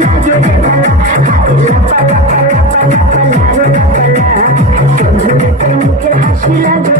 লাগে রে ভালা লাপা লাপা লাপা লাপা লাপা লাপা বন্ধু দেখে মুখে হাসি লাগে